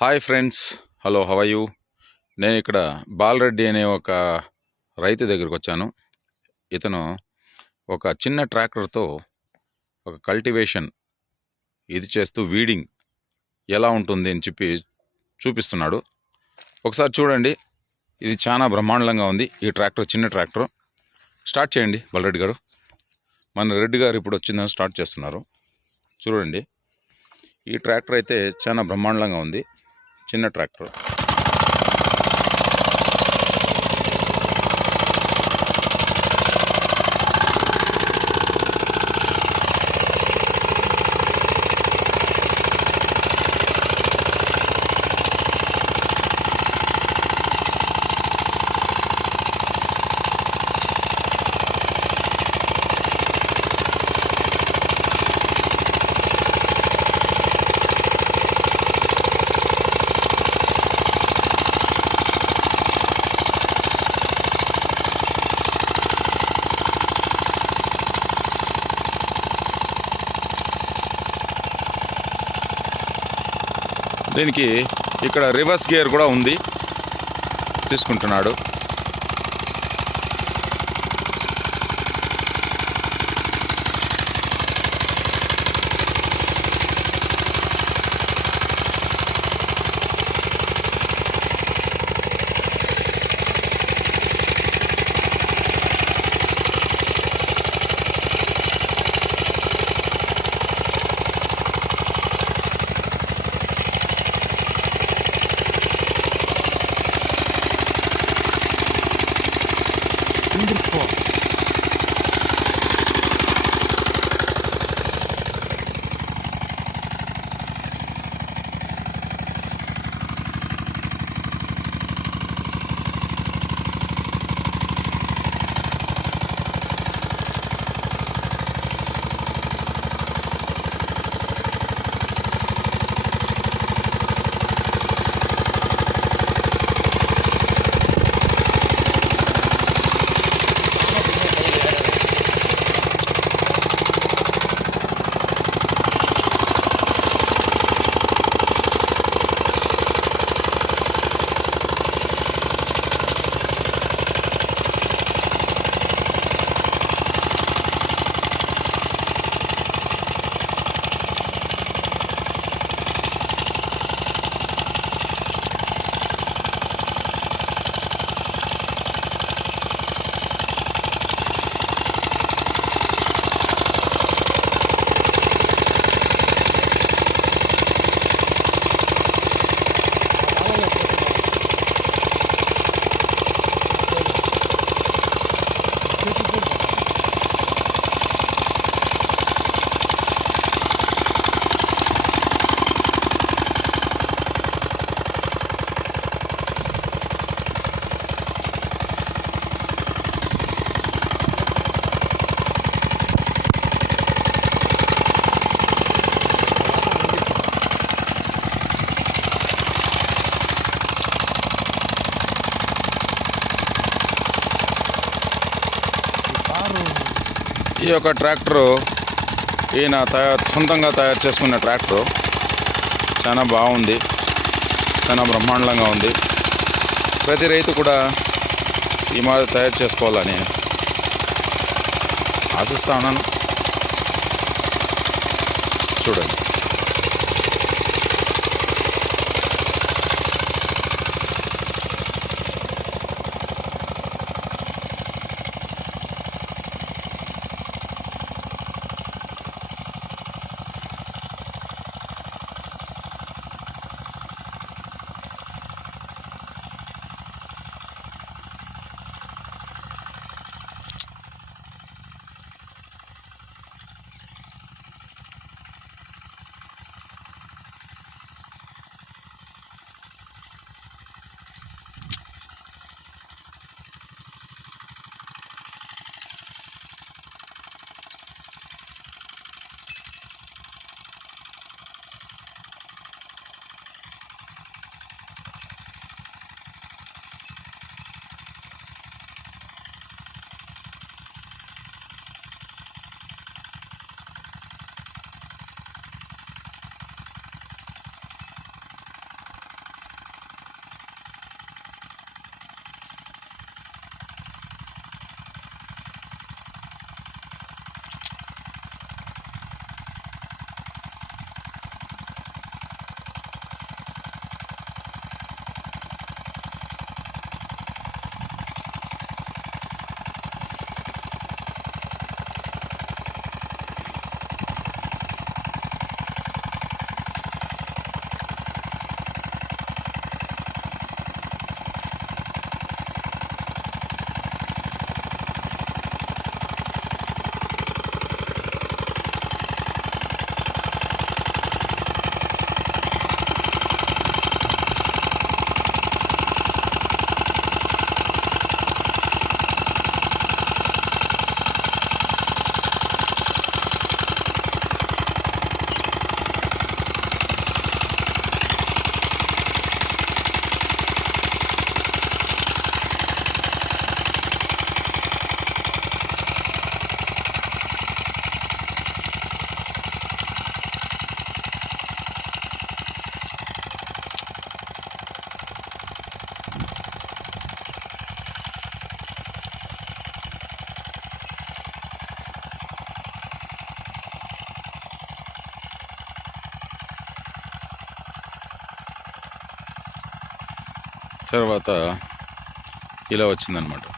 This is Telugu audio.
Hi friends, hello, how are you? నేను ఇక్కడ బాలరెడ్డి అనే ఒక రైతు దగ్గరికి వచ్చాను. ఇతను ఒక చిన్న ట్రాక్టర్తో ఒక కల్టివేషన్ ఇది చేస్తూ వీడింగ్ ఎలా ఉంటుంది అని చెప్పి చూపిస్తున్నాడు. ఒకసారి చూడండి, ఇది చాలా బ్రహ్మాండంగా ఉంది. ఈ ట్రాక్టర్ చిన్న ట్రాక్టర్. స్టార్ట్ చేయండి బాలరెడ్డి గారు. మన రెడ్డి గారు ఇప్పుడు వచ్చిందని స్టార్ట్ చేస్తున్నారు. చూడండి, ఈ ట్రాక్టర్ అయితే చాలా బ్రహ్మాండంగా ఉంది. చిన్న ట్రాక్టర్. దీనికి ఇక్కడ రివర్స్ గేర్ కూడా ఉంది, తీసుకుంటున్నాడు. ఈ యొక్క ట్రాక్టరు ఈయన సొంతంగా తయారు చేసుకున్న ట్రాక్టరు. చాలా బాగుంది, చాలా బ్రహ్మాండంగా ఉంది. ప్రతి రైతు కూడా ఈ మాదిరి తయారు చేసుకోవాలని ఆశిస్తా ఉన్నాను. చూడండి. తర్వాత ఇలా వచ్చిందనమాట.